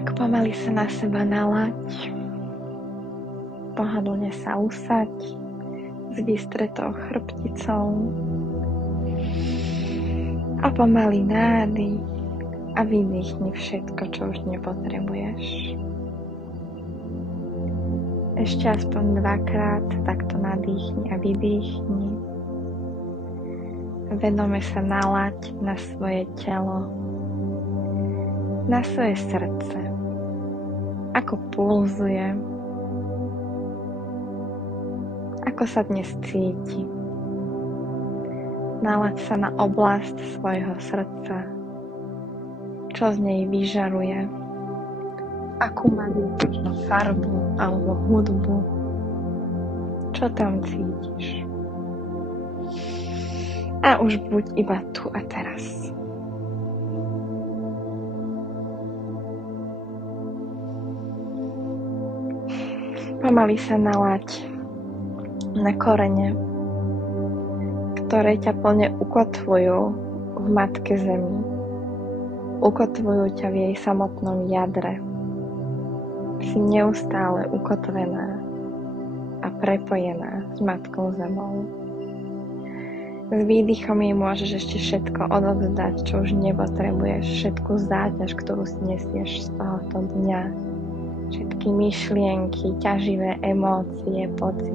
Tak pomaly sa na seba nalaď, pohodlne sa usaď s vystretou chrbticou a pomaly nádych a vydýchni všetko, čo už nepotrebuješ. Ešte aspoň 2-krát takto nadýchni a vydýchni. Vedome sa nalaď na svoje telo, na svoje srdce, ako pulzuje, ako sa dnes cíti. Nalaď sa na oblasť svojho srdca, čo z nej vyžaruje, akú má možno farbu alebo hudbu, čo tam cítiš. A už buď iba tu a teraz. Pomaly sa nalaď na korene, ktoré ťa plne ukotvujú v Matke Zemi. Ukotvujú ťa v jej samotnom jadre. Si neustále ukotvená a prepojená s Matkou Zemou. S výdychom jej môžeš ešte všetko odovzdať, čo už nepotrebuješ, všetku záťaž, ktorú si nesieš z tohoto dňa. Všetky myšlienky, ťaživé emócie, pocity.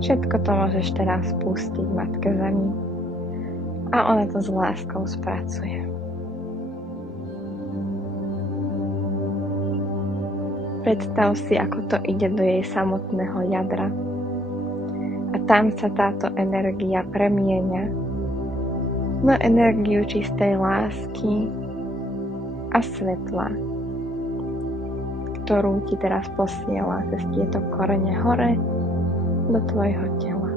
Všetko to môžeš teraz pustiť Matke Zemi. A ona to s láskou spracuje. Predstav si, ako to ide do jej samotného jadra. A tam sa táto energia premieňa na energiu čistej lásky a svetla, ktorú ti teraz posiela cez tieto korene hore do tvojho tela.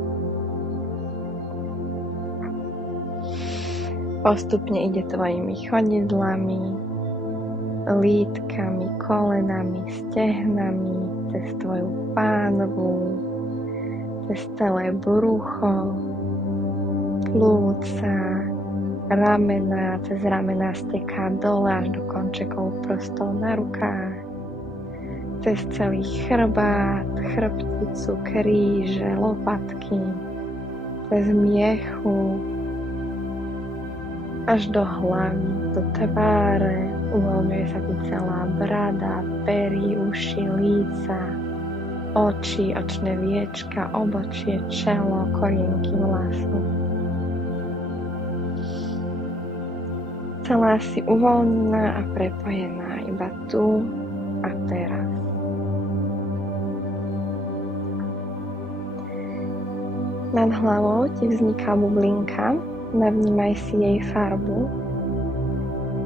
Postupne ide tvojimi chodidlami, lítkami, kolenami, stehnami, cez tvoju pánvu, cez celé brucho, plúca, ramená, cez ramená steká dole až do končekov prstov na rukách, cez celý chrbát, chrbticu, kríže, lopatky, cez miechu, až do hlavy, do tváre, uvoľňuje sa ti celá brada, pery, uši, líca, oči, očné viečka, obočie, čelo, korienky vlasov. Celá si uvoľnená a prepojená iba tu a teraz. Nad hlavou ti vzniká bublinka, navnímaj si jej farbu.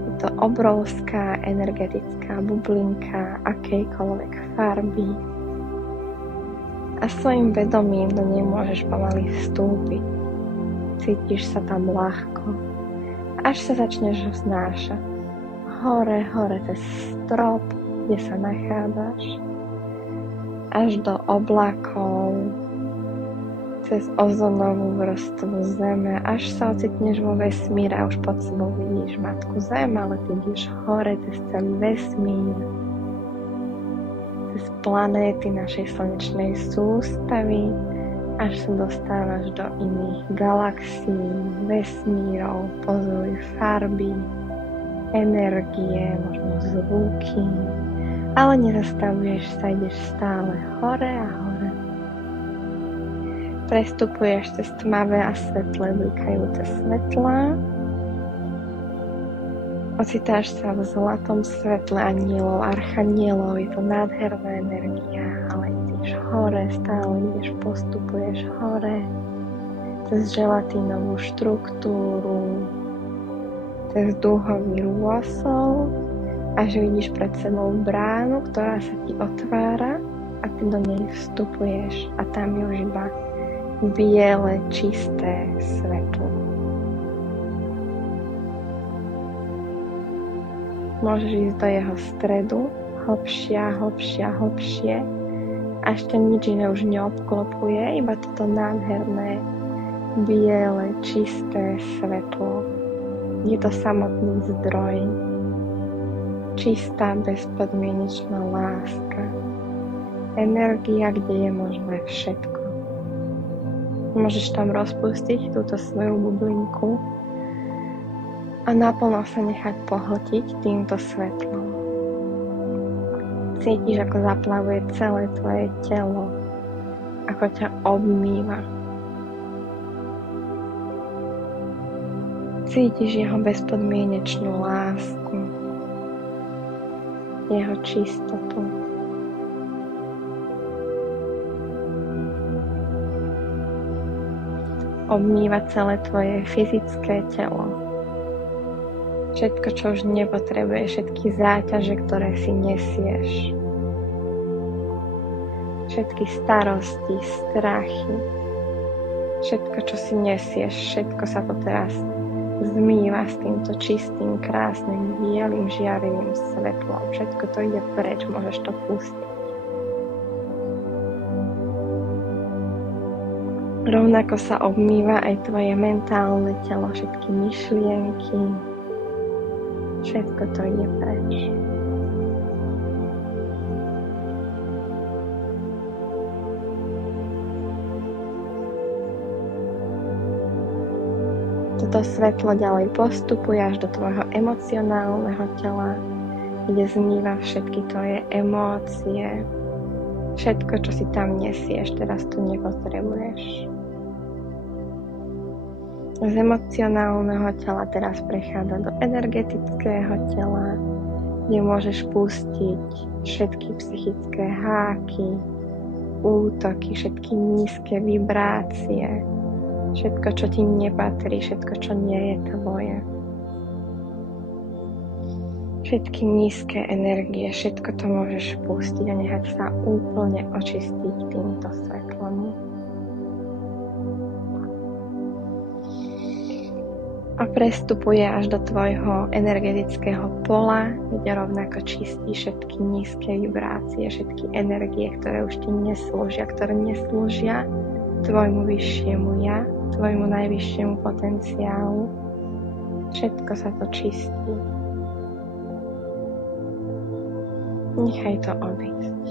Je to obrovská energetická bublinka akejkoľvek farby. A svojim vedomím do nej môžeš pomaly vstúpiť. Cítiš sa tam ľahko, až sa začneš vznášať. Hore, cez strop, kde sa nachádzaš, až do oblakov, cez ozónovú vrstvu Zeme, až sa ocitneš vo vesmíre a už pod sebou vidíš Matku Zem, ale ty ideš hore cez celý vesmír, cez planéty našej slnečnej sústavy, až sa dostávaš do iných galaxií, vesmírov, pozoruj farby, energie, možno zvuky, ale nezastavuješ sa, ideš stále hore a hore. Prestupuješ cez tmavé a svetlé blikajúce svetlá. Ocitáš sa v zlatom svetle anielov, archanielov, je to nádherná energia, ale ideš hore, stále ideš, postupuješ hore, cez želatínovú štruktúru, cez dúhový rôsol, až vidíš pred sebou bránu, ktorá sa ti otvára a ty do nej vstupuješ a tam je už iba biele, čisté svetlo. Môžeš ísť do jeho stredu, hlbšie, až ťa nič iné už neobklopuje, iba toto nádherné, biele, čisté svetlo. Je to samotný zdroj. čistá, bezpodmienečná láska. Energia, kde je možné všetko. Môžeš tam rozpustiť túto svoju bublinku a naplno sa nechať pohltiť týmto svetlom. Cítiš, ako zaplavuje celé tvoje telo, ako ťa obmýva. Cítiš jeho bezpodmienečnú lásku, jeho čistotu. Obmýva celé tvoje fyzické telo. Všetko, čo už nepotrebuješ, všetky záťaže, ktoré si nesieš. Všetky starosti, strachy. Všetko, čo si nesieš, všetko sa to teraz zmýva s týmto čistým, krásnym, bielým, žiarivým svetlom. Všetko to ide preč, môžeš to pustiť. Rovnako sa obmýva aj tvoje mentálne telo, všetky myšlienky. Všetko to ide preč. Toto svetlo ďalej postupuje až do tvojho emocionálneho tela, kde zmýva všetky tvoje emócie. Všetko, čo si tam nesieš, teraz tu nepotrebuješ. Z emocionálneho tela teraz prechádza do energetického tela, kde môžeš pustiť všetky psychické háky, útoky, všetky nízke vibrácie, všetko, čo ti nepatrí, všetko, čo nie je tvoje. Všetky nízke energie, všetko to môžeš pustiť a nechať sa úplne očistiť týmto svetlom. A prestupuje až do tvojho energetického pola, kde rovnako čistí všetky nízke vibrácie, všetky energie, ktoré už ti neslúžia, ktoré neslúžia tvojmu vyššiemu ja, tvojmu najvyššiemu potenciálu. Všetko sa to čistí. Nechaj to odísť.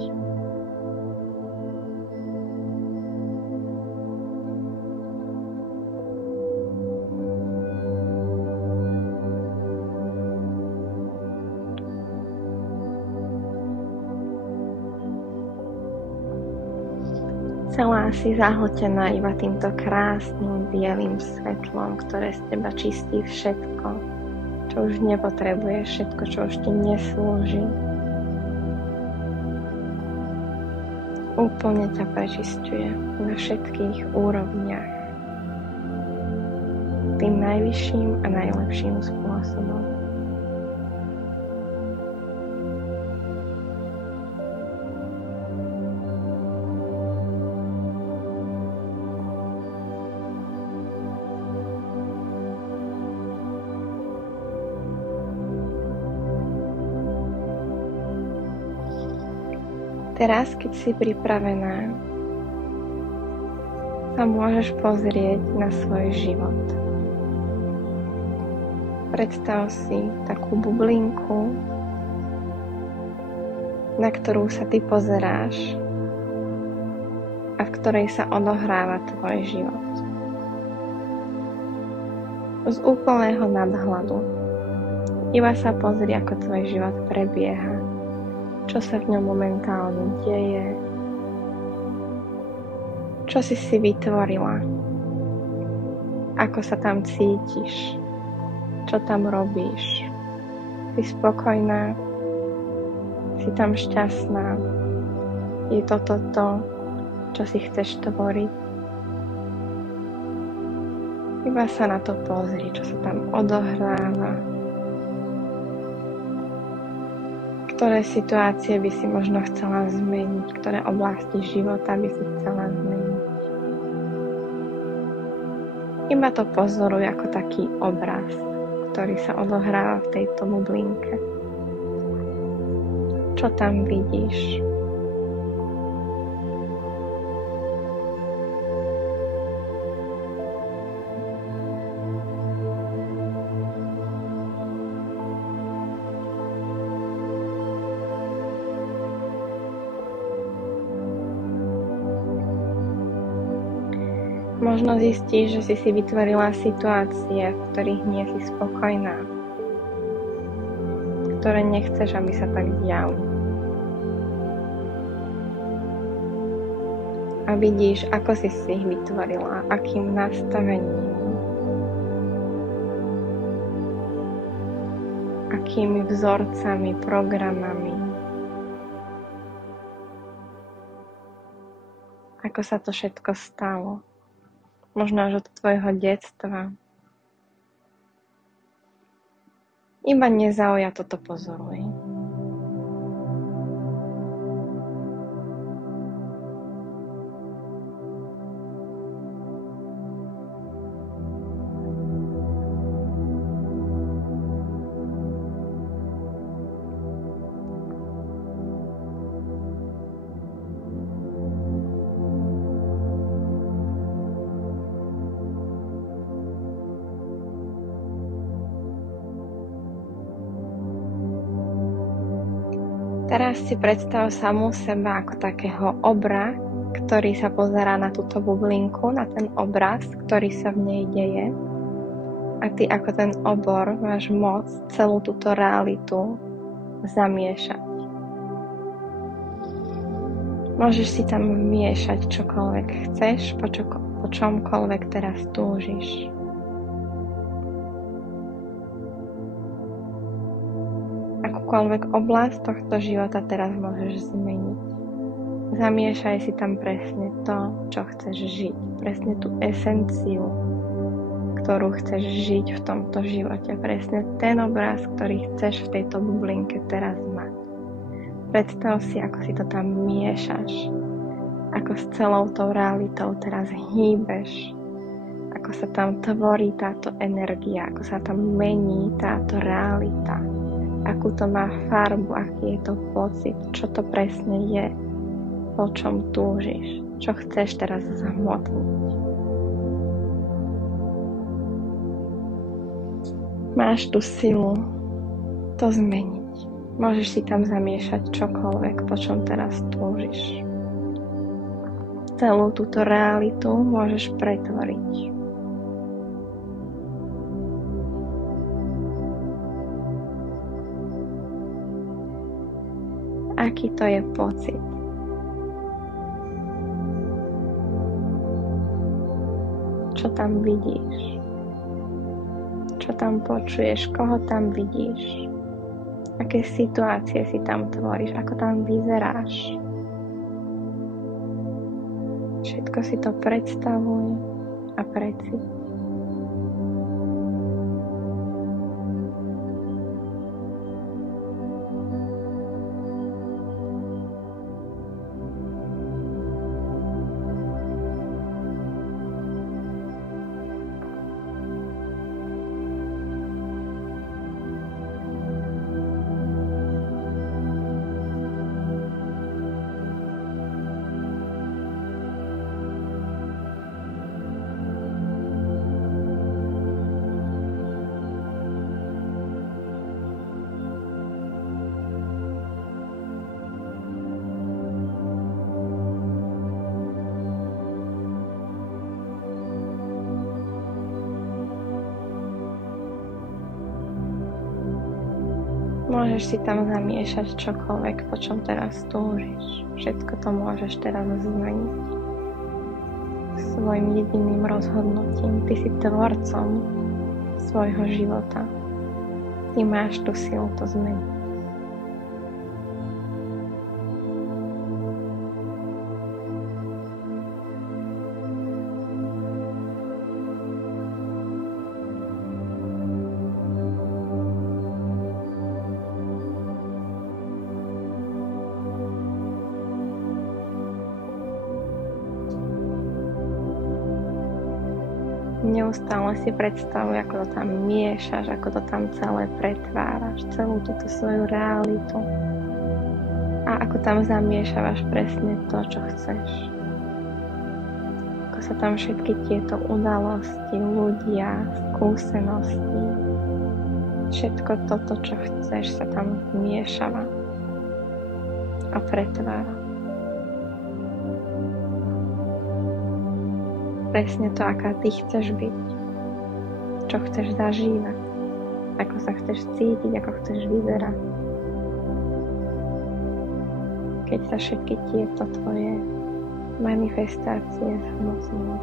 Celá si zahltená iba týmto krásnym bielým svetlom, ktoré z teba čistí všetko, čo už nepotrebuješ, všetko, čo už ti neslúži. Úplne ťa prečisťuje na všetkých úrovniach. Tým najvyšším a najlepším spôsobom. Teraz, keď si pripravená, sa môžeš pozrieť na svoj život. Predstav si takú bublinku, na ktorú sa ty pozeráš a v ktorej sa odohráva tvoj život. Z úplného nadhľadu. Iba sa pozri, ako tvoj život prebieha. Čo sa v ňom momentálne deje, čo si vytvorila, ako sa tam cítiš, čo tam robíš. Si spokojná, si tam šťastná, je to toto, čo si chceš tvoriť. Iba sa na to pozri, čo sa tam odohráva. Ktoré situácie by si možno chcela zmeniť, ktoré oblasti života by si chcela zmeniť. Iba to pozoruj ako taký obraz, ktorý sa odohráva v tejto bublinke. Čo tam vidíš? Možno zistíš, že si vytvorila situácie, v ktorých nie si spokojná, ktoré nechceš, aby sa tak diali. A vidíš, ako si ich vytvorila, akým nastavením, akými vzorcami, programami. Ako sa to všetko stalo. Možno až od tvojho detstva. Iba nezaujато to pozoruj. Teraz si predstav samú seba ako takého obra, ktorý sa pozerá na túto bublinku, na ten obraz, ktorý sa v nej deje. A ty ako ten obor máš moc celú túto realitu zamiešať. Môžeš si tam miešať čokoľvek chceš, po čomkoľvek teraz túžiš. Akúkoľvek oblasť tohto života teraz môžeš zmeniť. Zamiešaj si tam presne to, čo chceš žiť. Presne tú esenciu, ktorú chceš žiť v tomto živote. Presne ten obraz, ktorý chceš v tejto bublinke teraz mať. Predstav si, ako si to tam miešaš. Ako s celou tou realitou teraz hýbeš. Ako sa tam tvorí táto energia. Ako sa tam mení táto realita. Akú to má farbu, aký je to pocit, čo to presne je, po čom túžiš, čo chceš teraz zhmotniť. Máš tú silu to zmeniť. Môžeš si tam zamiešať čokoľvek, po čom teraz túžiš. Celú túto realitu môžeš pretvoriť. Aký to je pocit? Čo tam vidíš? Čo tam počuješ? Koho tam vidíš? Aké situácie si tam tvoríš? Ako tam vyzeráš? Všetko si to predstavuj a precíť. Môžeš si tam zamiešať čokoľvek, po čom teraz túžiš. Všetko to môžeš teraz zmeniť. Svojim jediným rozhodnutím. Ty si tvorcom svojho života. Ty máš tú silu to zmeniť. Neustále si predstavuj, ako to tam miešaš, ako to tam celé pretváraš, celú túto svoju realitu. A ako tam zamiešavaš presne to, čo chceš. Ako sa tam všetky tieto udalosti, ľudia, skúsenosti, všetko toto, čo chceš, sa tam miešava a pretvára. presne to, aká ty chceš byť, čo chceš zažívať, ako sa chceš cítiť, ako chceš vyzerať. Keď sa všetky tieto tvoje manifestácie zhmotňujú.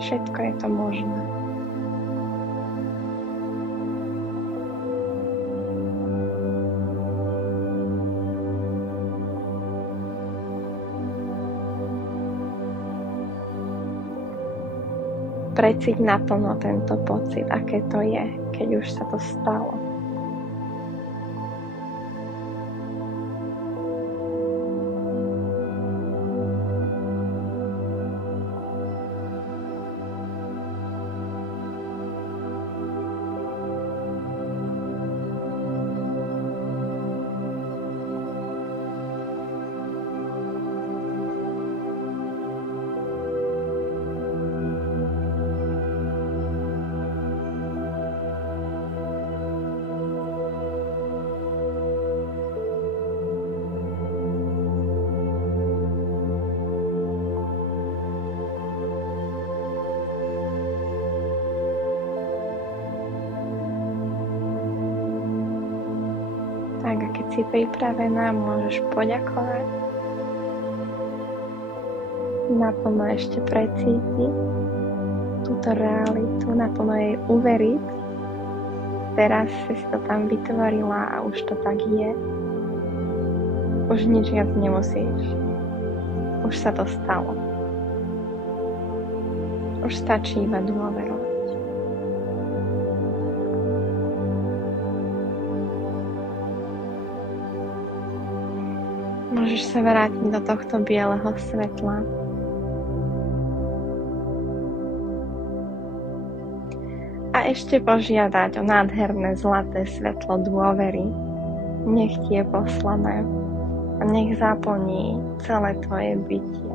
Všetko je to možné. Precíť naplno tento pocit, aké to je, keď už sa to stalo. Tak a keď si pripravená, môžeš poďakovať. Naplno ešte precítiť túto realitu, naplno jej uveriť. Teraz si to tam vytvorila a už to tak je. Už nič viac nemusíš. Už sa to stalo. Už stačí iba dôverovať. Môžeš sa vrátiť do tohto bieleho svetla. A ešte požiadať o nádherné zlaté svetlo dôvery. Nech ti je poslané a nech zaplní celé tvoje bytie.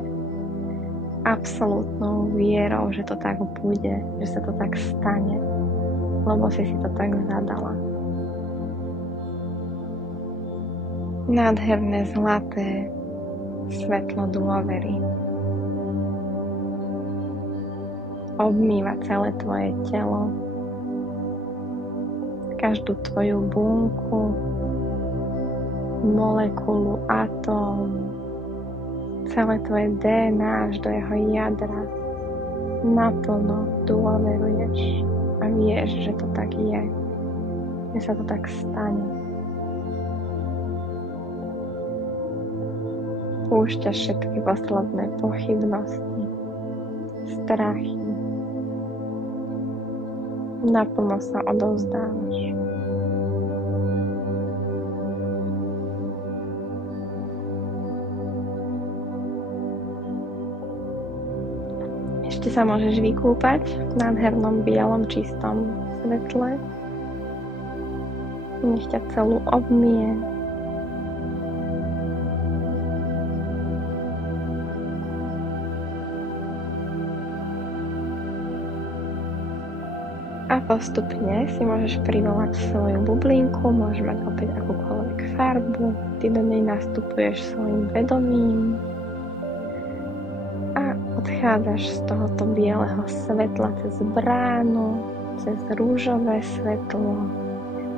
Absolútnou vierou, že to tak bude, že sa to tak stane, lebo si to tak zadala. Nádherné zlaté svetlo dôvery obmýva celé tvoje telo, každú tvoju bunku, molekulu, atóm, celé tvoje DNA až do jeho jadra. Naplno dôveruješ a vieš, že to tak je, že sa to tak stane. Púšťaš všetky posledné pochybnosti, strachy. Naplno sa odovzdávaš. Ešte sa môžeš vykúpať v nádhernom bielom čistom svetle. Nech ťa celú obmie. A postupne si môžeš privolať svoju bublinku, môžeš mať opäť akúkoľvek farbu, ty do nej nastupuješ svojim vedomím a odchádzaš z tohoto bieleho svetla cez bránu, cez rúžové svetlo,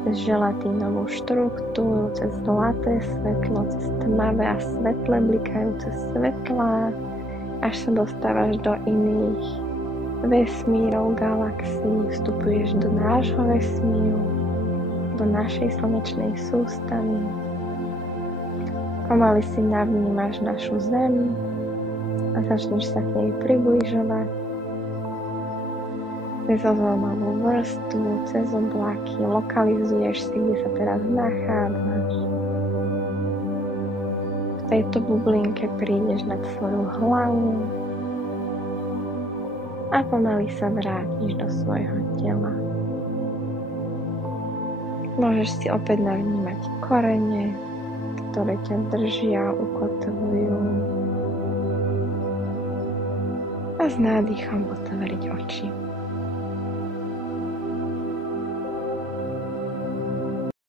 cez želatínovú štruktúru, cez zlaté svetlo, cez tmavé a svetle blikajúce svetlá, až sa dostávaš do iných vesmírov, galaxií, vstupuješ do nášho vesmíru, do našej slnečnej sústavy. Pomaly si navnímaš našu Zem a začneš sa k nej približovať cez ozónovú vrstvu, cez oblaky, lokalizuješ si, kde sa teraz nachádzaš. V tejto bublinke prídeš nad svoju hlavu a pomaly sa vrátiš do svojho tela. Môžeš si opäť navnímať korene, ktoré ťa držia, ukotvujú. a s nádychom otvoriť oči.